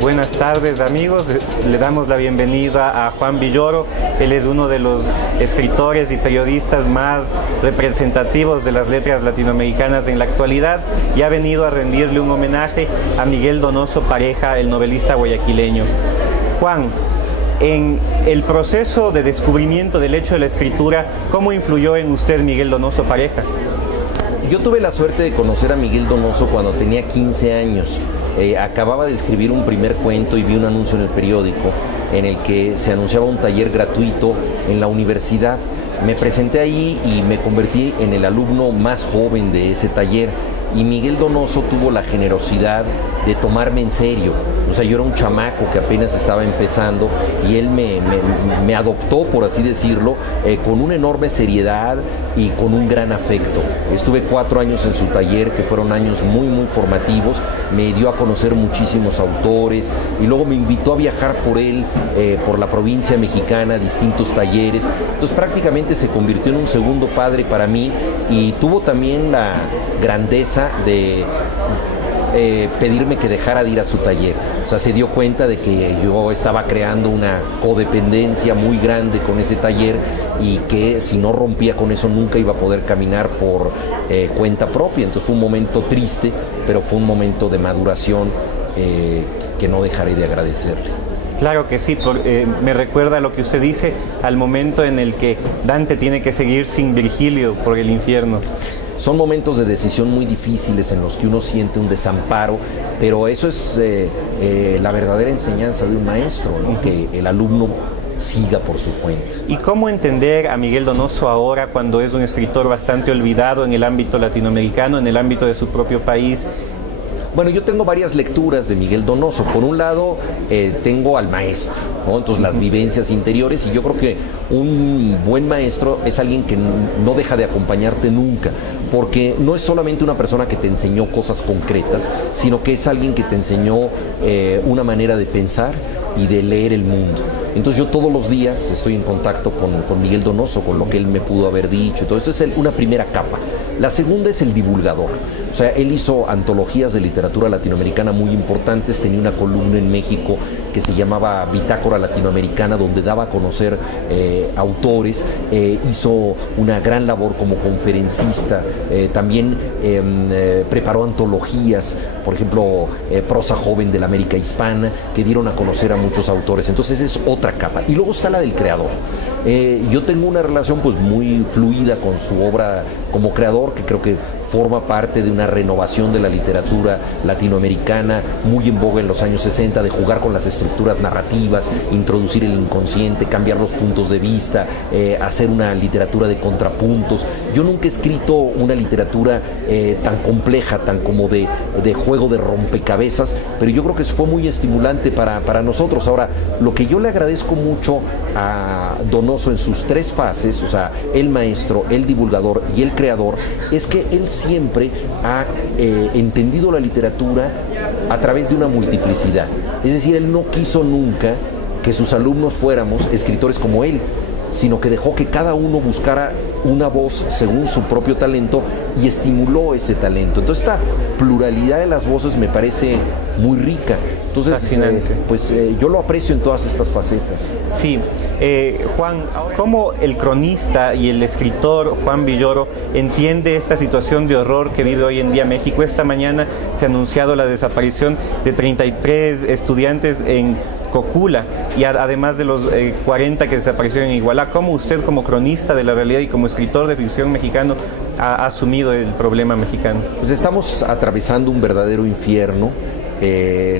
Buenas tardes, amigos. Le damos la bienvenida a Juan Villoro. Él es uno de los escritores y periodistas más representativos de las letras latinoamericanas en la actualidad y ha venido a rendirle un homenaje a Miguel Donoso Pareja, el novelista guayaquileño. Juan, en el proceso de descubrimiento del hecho de la escritura, ¿cómo influyó en usted Miguel Donoso Pareja? Yo tuve la suerte de conocer a Miguel Donoso cuando tenía 15 años. Acababa de escribir un primer cuento y vi un anuncio en el periódico en el que se anunciaba un taller gratuito en la universidad. Me presenté ahí y me convertí en el alumno más joven de ese taller. Y Miguel Donoso tuvo la generosidad de tomarme en serio. O sea, yo era un chamaco que apenas estaba empezando y él me adoptó, por así decirlo, con una enorme seriedad y con un gran afecto. Estuve 4 años en su taller, que fueron años muy formativos. Me dio a conocer muchísimos autores y luego me invitó a viajar por él, por la provincia mexicana, a distintos talleres. Entonces prácticamente se convirtió en un segundo padre para mí y tuvo también la grandeza de pedirme que dejara de ir a su taller. O sea, se dio cuenta de que yo estaba creando una codependencia muy grande con ese taller y que si no rompía con eso nunca iba a poder caminar por cuenta propia. Entonces fue un momento triste, pero fue un momento de maduración que no dejaré de agradecerle. Claro que sí, me recuerda lo que usted dice al momento en el que Dante tiene que seguir sin Virgilio por el infierno. Son momentos de decisión muy difíciles en los que uno siente un desamparo, pero eso es la verdadera enseñanza de un maestro, ¿no? Que el alumno siga por su cuenta. ¿Y cómo entender a Miguel Donoso ahora cuando es un escritor bastante olvidado en el ámbito latinoamericano, en el ámbito de su propio país? Bueno, yo tengo varias lecturas de Miguel Donoso. Por un lado, tengo al maestro, ¿no? Entonces las vivencias interiores, y yo creo que un buen maestro es alguien que no deja de acompañarte nunca, porque no es solamente una persona que te enseñó cosas concretas, sino que es alguien que te enseñó una manera de pensar y de leer el mundo. Entonces yo todos los días estoy en contacto con Miguel Donoso, con lo que él me pudo haber dicho. Todo esto es una primera capa. La segunda es el divulgador. O sea, él hizo antologías de literatura latinoamericana muy importantes. Tenía una columna en México que se llamaba Bitácora Latinoamericana, donde daba a conocer autores. Hizo una gran labor como conferencista. También preparó antologías, por ejemplo, Prosa Joven de la América Hispana, que dieron a conocer a muchos autores. Entonces es otra capa. Y luego está la del creador. Yo tengo una relación pues muy fluida con su obra como creador, que creo que forma parte de una renovación de la literatura latinoamericana muy en boga en los años 60, de jugar con las estructuras narrativas, introducir el inconsciente, cambiar los puntos de vista, hacer una literatura de contrapuntos. Yo nunca he escrito una literatura tan compleja, tan como de juego de rompecabezas, pero yo creo que fue muy estimulante para nosotros. Ahora, lo que yo le agradezco mucho a Donoso en sus 3 fases, o sea, el maestro, el divulgador y el creador, es que él siempre ha entendido la literatura a través de una multiplicidad. Es decir, él no quiso nunca que sus alumnos fuéramos escritores como él, sino que dejó que cada uno buscara una voz según su propio talento y estimuló ese talento. Entonces esta pluralidad de las voces me parece muy rica. Entonces, yo lo aprecio en todas estas facetas. Sí. Juan, ¿cómo el cronista y el escritor Juan Villoro entiende esta situación de horror que vive hoy en día México? Esta mañana se ha anunciado la desaparición de 33 estudiantes en Cocula y además de los 40 que desaparecieron en Igualá. ¿Cómo usted, como cronista de la realidad y como escritor de ficción mexicano, ha asumido el problema mexicano? Pues estamos atravesando un verdadero infierno.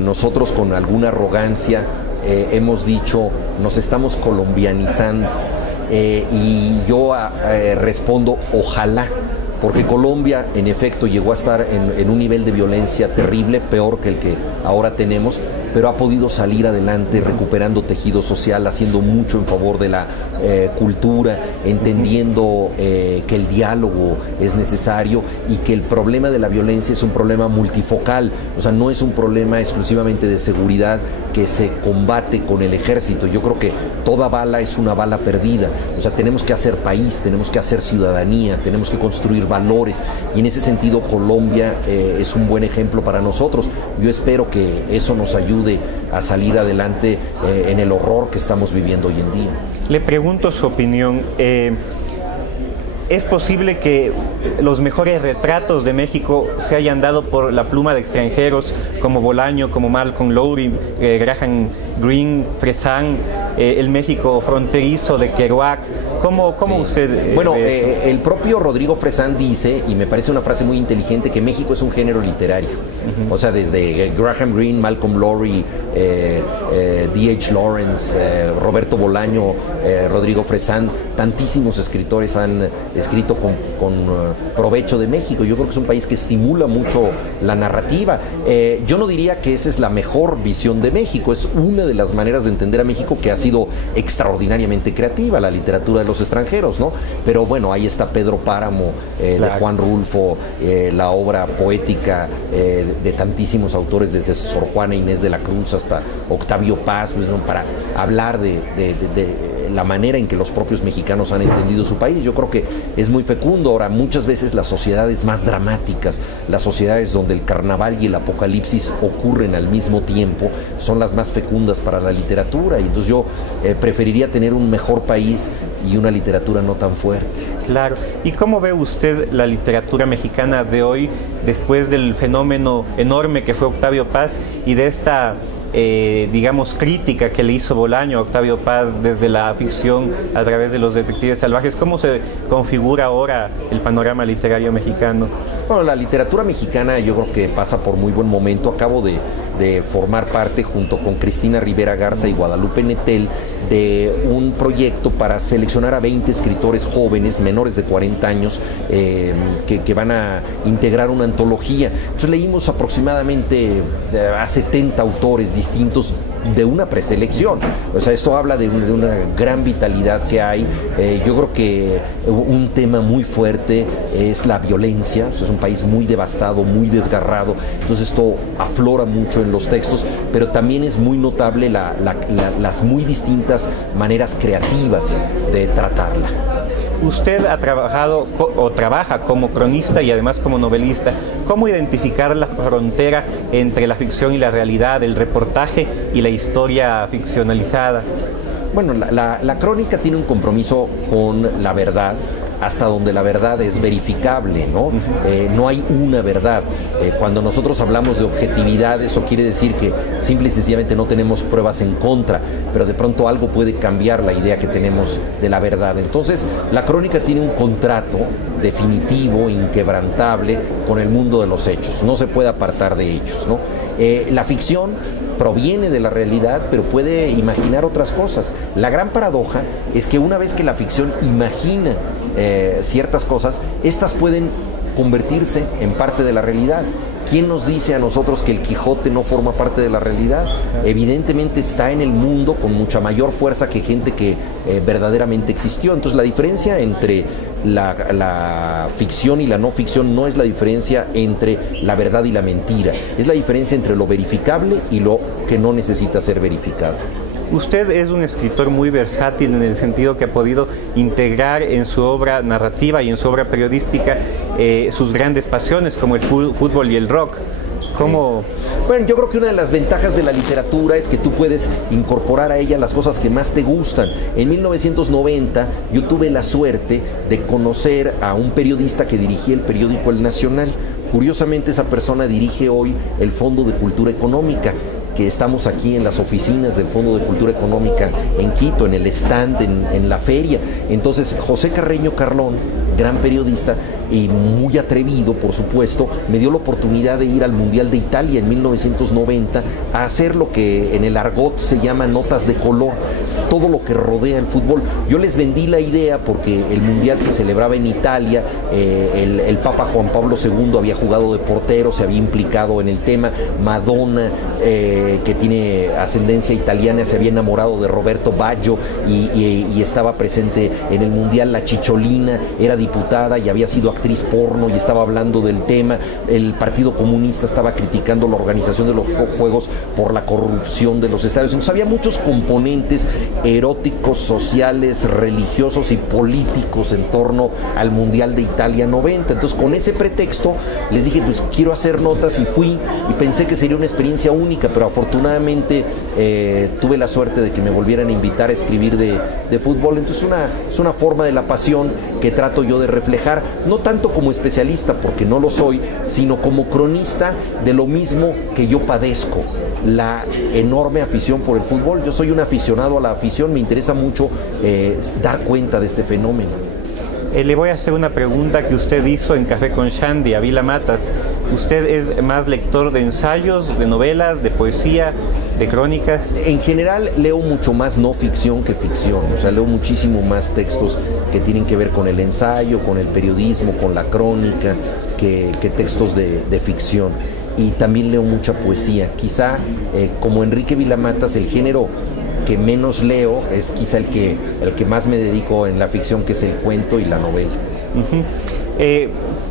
Nosotros con alguna arrogancia hemos dicho, nos estamos colombianizando, y yo respondo, ojalá, porque Colombia en efecto llegó a estar en un nivel de violencia terrible, peor que el que ahora tenemos, pero ha podido salir adelante recuperando tejido social, haciendo mucho en favor de la cultura, entendiendo que el diálogo es necesario y que el problema de la violencia es un problema multifocal. O sea, no es un problema exclusivamente de seguridad que se combate con el ejército. Yo creo que toda bala es una bala perdida. O sea, tenemos que hacer país, tenemos que hacer ciudadanía, tenemos que construir valores, y en ese sentido Colombia es un buen ejemplo para nosotros. Yo espero que eso nos ayude ayude a salir adelante en el horror que estamos viviendo hoy en día. Le pregunto su opinión. ¿Es posible que los mejores retratos de México se hayan dado por la pluma de extranjeros como Bolaño, como Malcolm Lowry, Graham Greene, Fresán, el México fronterizo de Kerouac? ¿Cómo usted bueno, ve eso? El propio Rodrigo Fresán dice, y me parece una frase muy inteligente, que México es un género literario. O sea, desde Graham Greene, Malcolm Lowry, D.H. Lawrence, Roberto Bolaño, Rodrigo Fresán, tantísimos escritores han escrito con provecho de México. Yo creo que es un país que estimula mucho la narrativa. Yo no diría que esa es la mejor visión de México, es una de las maneras de entender a México que ha sido extraordinariamente creativa, la literatura de los extranjeros, ¿no? Pero bueno, ahí está Pedro Páramo, de Juan Rulfo, la obra poética de tantísimos autores, desde Sor Juana Inés de la Cruz hasta Octavio Paz, pues, ¿no? Para hablar de la manera en que los propios mexicanos han entendido su país. Yo creo que es muy fecundo. Ahora, muchas veces las sociedades más dramáticas, las sociedades donde el carnaval y el apocalipsis ocurren al mismo tiempo, son las más fecundas para la literatura, y entonces yo preferiría tener un mejor país y una literatura no tan fuerte. Claro. ¿Y cómo ve usted la literatura mexicana de hoy, después del fenómeno enorme que fue Octavio Paz y de esta digamos, crítica que le hizo Bolaño a Octavio Paz desde la ficción a través de los detectives salvajes? ¿Cómo se configura ahora el panorama literario mexicano? Bueno, la literatura mexicana yo creo que pasa por muy buen momento. Acabo de formar parte, junto con Cristina Rivera Garza y Guadalupe Nettel, de un proyecto para seleccionar a 20 escritores jóvenes, menores de 40 años, que van a integrar una antología. Entonces leímos aproximadamente a 70 autores distintos de una preselección. O sea, esto habla de una gran vitalidad que hay. Yo creo que un tema muy fuerte es la violencia. O sea, es un país muy devastado, muy desgarrado. Entonces esto aflora mucho en los textos, pero también es muy notable las muy distintas maneras creativas de tratarla. Usted ha trabajado o trabaja como cronista y además como novelista. ¿Cómo identificar la frontera entre la ficción y la realidad, el reportaje y la historia ficcionalizada? Bueno, la crónica tiene un compromiso con la verdad, hasta donde la verdad es verificable, ¿no? No hay una verdad. Cuando nosotros hablamos de objetividad, eso quiere decir que simple y sencillamente no tenemos pruebas en contra, pero de pronto algo puede cambiar la idea que tenemos de la verdad. Entonces, la crónica tiene un contrato definitivo, inquebrantable, con el mundo de los hechos. No se puede apartar de ellos, ¿no? La ficción proviene de la realidad, pero puede imaginar otras cosas. La gran paradoja es que una vez que la ficción imagina ciertas cosas, estas pueden convertirse en parte de la realidad. ¿Quién nos dice a nosotros que el Quijote no forma parte de la realidad? Evidentemente está en el mundo con mucha mayor fuerza que gente que verdaderamente existió. Entonces la diferencia entre la ficción y la no ficción no es la diferencia entre la verdad y la mentira, es la diferencia entre lo verificable y lo que no necesita ser verificado. Usted es un escritor muy versátil en el sentido que ha podido integrar en su obra narrativa y en su obra periodística sus grandes pasiones como el fútbol y el rock. ¿Cómo? Bueno, yo creo que una de las ventajas de la literatura es que tú puedes incorporar a ella las cosas que más te gustan. En 1990 yo tuve la suerte de conocer a un periodista que dirigía el periódico El Nacional. Curiosamente, esa persona dirige hoy el Fondo de Cultura Económica, que estamos aquí en las oficinas del Fondo de Cultura Económica en Quito, en el stand, en la feria. Entonces, José Carreño Carlón, gran periodista y muy atrevido, por supuesto, me dio la oportunidad de ir al Mundial de Italia en 1990 a hacer lo que en el argot se llama notas de color, todo lo que rodea el fútbol. Yo les vendí la idea porque el Mundial se celebraba en Italia, el Papa Juan Pablo II había jugado de portero, se había implicado en el tema, Madonna, que tiene ascendencia italiana, se había enamorado de Roberto Baggio y estaba presente en el Mundial. La Chicholina era diputada y había sido actriz porno y estaba hablando del tema, el Partido Comunista estaba criticando la organización de los Juegos por la corrupción de los estadios. Entonces había muchos componentes eróticos, sociales, religiosos y políticos en torno al Mundial de Italia 90. Entonces con ese pretexto les dije, pues quiero hacer notas, y fui, y pensé que sería una experiencia única, pero afortunadamente tuve la suerte de que me volvieran a invitar a escribir de fútbol. Entonces es una forma de la pasión que trato yo de reflejar, no tanto como especialista, porque no lo soy, sino como cronista de lo mismo que yo padezco, la enorme afición por el fútbol. Yo soy un aficionado a la afición, me interesa mucho dar cuenta de este fenómeno. Le voy a hacer una pregunta que usted hizo en Café con Shandy, a Vila Matas. ¿Usted es más lector de ensayos, de novelas, de poesía, de crónicas? En general leo mucho más no ficción que ficción, o sea, leo muchísimo más textos que tienen que ver con el ensayo, con el periodismo, con la crónica, que textos de ficción. Y también leo mucha poesía. Quizá, como Enrique Vila Matas, el género que menos leo es quizá el que más me dedico en la ficción, que es el cuento y la novela.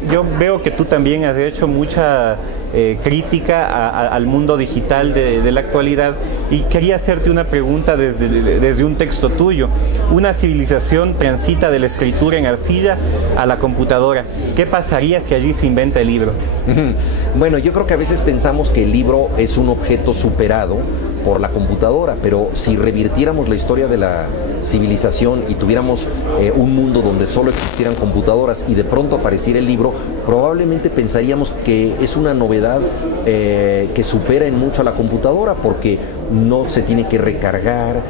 Yo veo que tú también has hecho mucha crítica al mundo digital de la actualidad, y quería hacerte una pregunta desde un texto tuyo. Una civilización transita de la escritura en arcilla a la computadora. ¿Qué pasaría si allí se inventa el libro? Bueno, yo creo que a veces pensamos que el libro es un objeto superado por la computadora, pero si revirtiéramos la historia de la civilización y tuviéramos un mundo donde solo existieran computadoras y de pronto apareciera el libro, probablemente pensaríamos que es una novedad que supera en mucho a la computadora, porque no se tiene que recargar,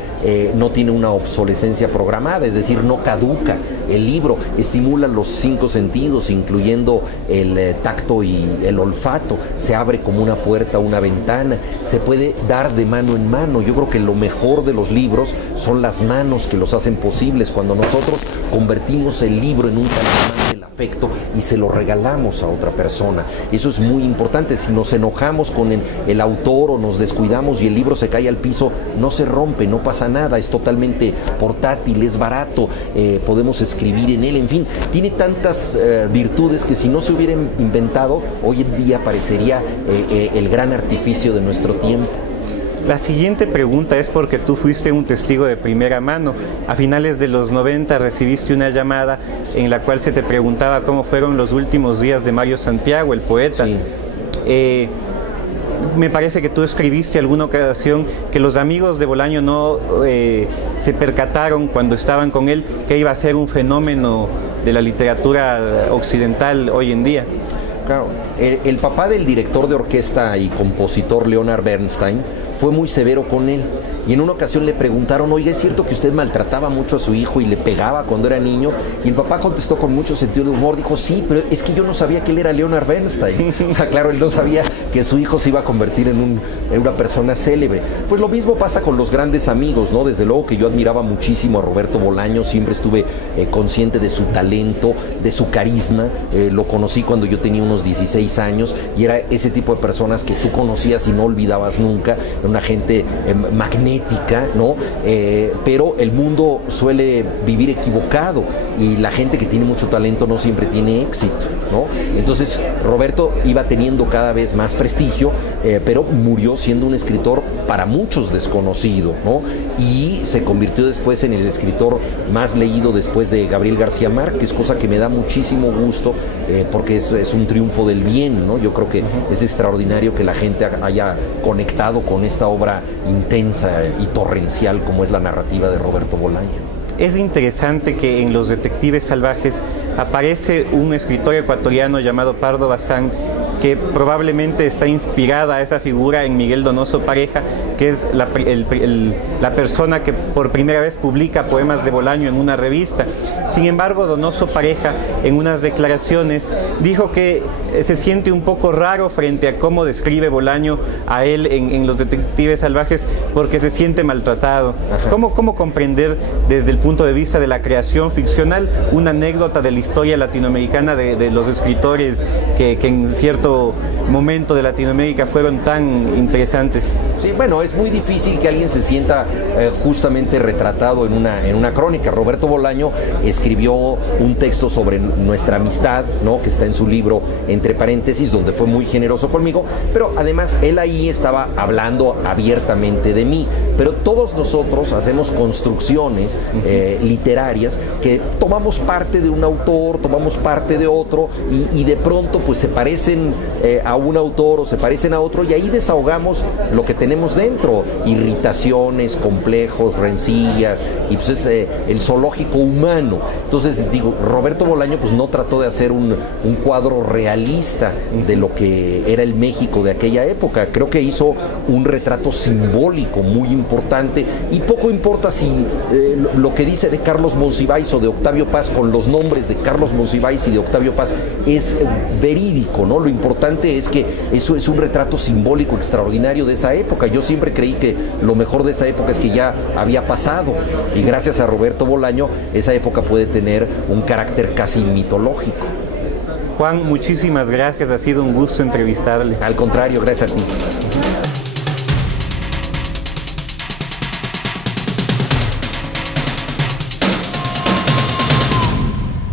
no tiene una obsolescencia programada, es decir, no caduca. El libro estimula los 5 sentidos, incluyendo el tacto y el olfato. Se abre como una puerta, una ventana. Se puede dar de mano en mano. Yo creo que lo mejor de los libros son las manos que los hacen posibles. Cuando nosotros convertimos el libro en un talismán del afecto y se lo regalamos a otra persona. Eso es muy importante. Si nos enojamos con el autor o nos descuidamos y el libro se cae al piso, no se rompe, no pasa nada. Es totalmente portátil, es barato, podemos escribir en él, en fin, tiene tantas virtudes que si no se hubieran inventado, hoy en día parecería el gran artificio de nuestro tiempo. La siguiente pregunta es porque tú fuiste un testigo de primera mano. A finales de los 90 recibiste una llamada en la cual se te preguntaba cómo fueron los últimos días de Mario Santiago, el poeta. Sí. Me parece que tú escribiste alguna ocasión que los amigos de Bolaño no se percataron cuando estaban con él que iba a ser un fenómeno de la literatura occidental hoy en día. Claro, el papá del director de orquesta y compositor Leonard Bernstein fue muy severo con él. Y en una ocasión le preguntaron, oiga, ¿es cierto que usted maltrataba mucho a su hijo y le pegaba cuando era niño? Y el papá contestó con mucho sentido de humor, dijo, sí, pero es que yo no sabía que él era Leonard Bernstein. O sea, claro, él no sabía que su hijo se iba a convertir en una persona célebre. Pues lo mismo pasa con los grandes amigos, ¿no? Desde luego que yo admiraba muchísimo a Roberto Bolaño, siempre estuve consciente de su talento, de su carisma. Lo conocí cuando yo tenía unos 16 años y era ese tipo de personas que tú conocías y no olvidabas nunca, una gente magnética, ¿no? Pero el mundo suele vivir equivocado y la gente que tiene mucho talento no siempre tiene éxito, ¿no? Entonces Roberto iba teniendo cada vez más prestigio, pero murió siendo un escritor para muchos desconocido, ¿no? Y se convirtió después en el escritor más leído después de Gabriel García Márquez, cosa que me da muchísimo gusto, porque es un triunfo del bien, ¿no? Yo creo que es extraordinario que la gente haya conectado con esta obra intensa y torrencial como es la narrativa de Roberto Bolaño. Es interesante que en Los Detectives Salvajes aparece un escritor ecuatoriano llamado Pardo Bazán, que probablemente está inspirada a esa figura en Miguel Donoso Pareja, que es la persona que por primera vez publica poemas de Bolaño en una revista. Sin embargo, Donoso Pareja, en unas declaraciones, dijo que se siente un poco raro frente a cómo describe Bolaño a él en Los Detectives Salvajes, porque se siente maltratado. ¿Cómo comprender desde el punto de vista de la creación ficcional una anécdota de la historia latinoamericana de los escritores que en cierto momento de Latinoamérica fueron tan interesantes? Sí, bueno, es muy difícil que alguien se sienta justamente retratado en una crónica. Roberto Bolaño escribió un texto sobre nuestra amistad, ¿no?, que está en su libro Entre Paréntesis, donde fue muy generoso conmigo, pero además él ahí estaba hablando abiertamente de mí. Pero todos nosotros hacemos construcciones literarias que tomamos parte de un autor, tomamos parte de otro y de pronto pues se parecen a un autor o se parecen a otro, y ahí desahogamos lo que tenemos dentro, irritaciones, complejos, rencillas, y pues es el zoológico humano. Entonces digo, Roberto Bolaño pues no trató de hacer un cuadro realista de lo que era el México de aquella época. Creo que hizo un retrato simbólico muy importante, y poco importa si lo que dice de Carlos Monsiváis o de Octavio Paz, con los nombres de Carlos Monsiváis y de Octavio Paz, es verídico, ¿no? Lo importante es que eso es un retrato simbólico extraordinario de esa época. Yo siempre creí que lo mejor de esa época es que ya había pasado, y gracias a Roberto Bolaño esa época puede tener un carácter casi mitológico. Juan, muchísimas gracias, ha sido un gusto entrevistarle. Al contrario, gracias a ti.